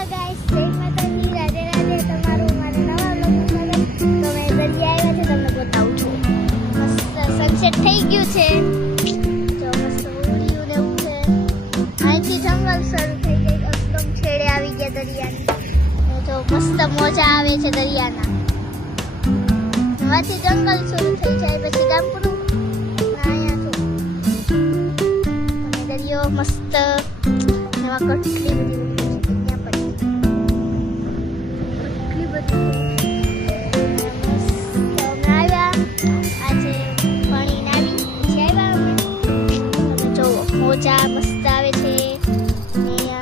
Hello guys, જય માતાજી, રાધે રાધે. તમારું મારા નવા વ્લોગમાં સ્વાગત. તો મેં દરિયા આવ્યા છે, તમને બતાવું છું. મસ્ત સનસેટ થઈ ગયું છે. જો મસ્ત ઉડ્યું ને એવું છે. અહીંથી જંગલ શરૂ થઈ ગઈ, એકદમ છેડે આવી ગયા દરિયાની. જો મસ્ત મજા આવે છે દરિયાના. હવાથી જંગલ શરૂ થઈ જાય, પછી ગામ પૂરું. અહીંયા તો દરિયો મસ્ત, એમાં કેટલી બધી મોજા મસ્ત આવે છે,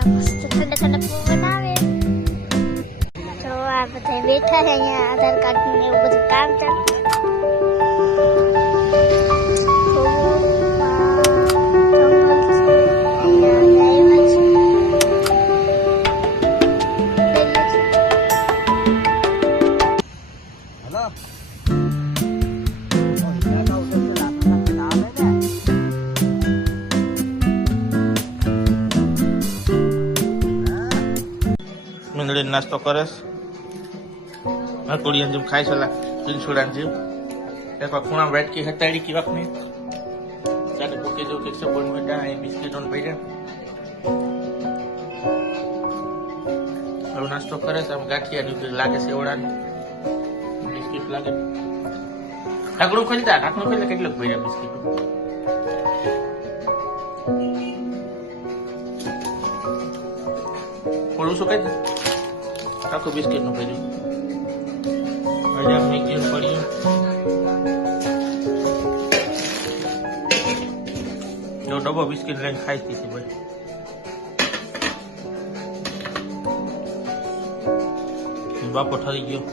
મસ્ત ઠંડા ઠંડા પવન આવે. તો આ બધા બેઠા છે, અહીંયા આધાર કાર્ડ ને એવું બધું કામ ચાલતું. મીંદડી નાસ્તો કરે મકુડિયા જેમ ખાઈ સલા પિલછોડા જેમ એક ખૂણા વેટકી હટાડી કી વખત ની ચાલે પોકે જો કે સબોન મેટા એ બિસ્કિટ ઓન પૈડા હવે નાસ્તો કરે છે. આમ ગાંઠિયા ની લાગે છે એવડાનું બિસ્કિટ લાગે. ઢાંકણું ખોલતા કેટલું પૈડા બિસ્કિટ થોડું શું કહી આખું બિસ્કિટ નું કર્યું. હજાર મેગી પડ્યું. જો ડબ્બો બિસ્કિટ લઈને ખાઈ હતી ભાઈ. બાપો ઠરી ગયો.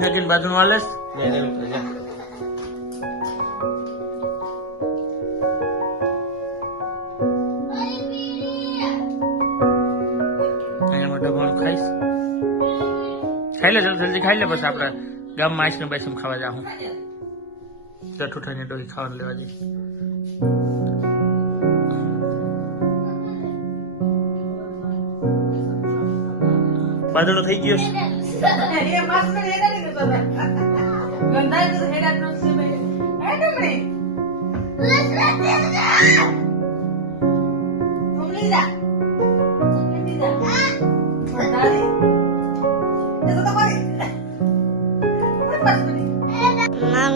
જગન બાજુ નું હાલે ખાઈશ. ખાઈ લે જલ્દી ખાઈ લે. પછી આપડે ગામમાં આઈસ્ક્રીમ બાઈસ્ક્રીમ ખાવા જાઉં. ચઠુઠા ને ડોહી ખાવાનું લેવા જઈશ. બાદળો થઈ ગયો છે.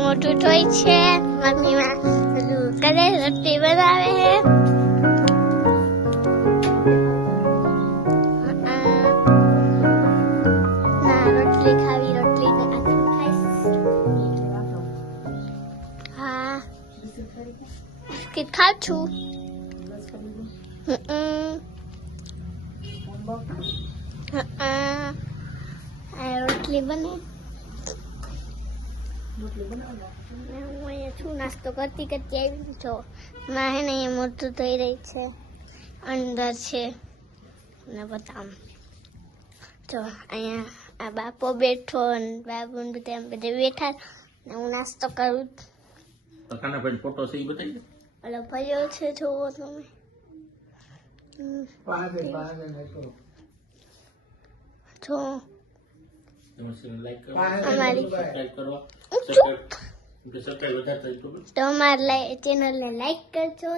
મોટું ટોય છે. મમ્મી કરે રોટલી બનાવે છે. બિસ્કિટ ખાઉં છું. રોટલી બને. હું અહીંયા છું, નાસ્તો કરતી કરતી આવી છો. માં હે ને અહીંયા મોટું થઈ રહી છે, અંદર છે ને બતાવું. જો અહીંયા આ બાપો બેઠો અને બાબુ બધા બધા બેઠા ને હું નાસ્તો કરું. ફોટો છે બતાવી ઓલો ભર્યો છે, જોવો તમે. જો અમારી ચેનલને લાઈક કરજો.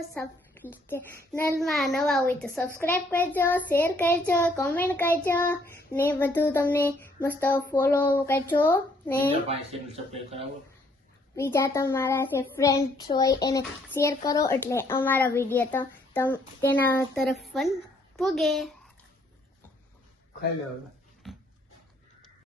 ચેનલમાં નવા હોય તો સબસ્ક્રાઇબ કરજો, શેર કરજો, કોમેન્ટ કરજો ને બધું તમને મસ્ત ફોલો કરજો ને બીજા તમારા જે ફ્રેન્ડ્સ હોય એને શેર કરો, એટલે અમારા વિડીયો તો તેના તરફ પણ પૂગે. ખાઈ લેવાનું.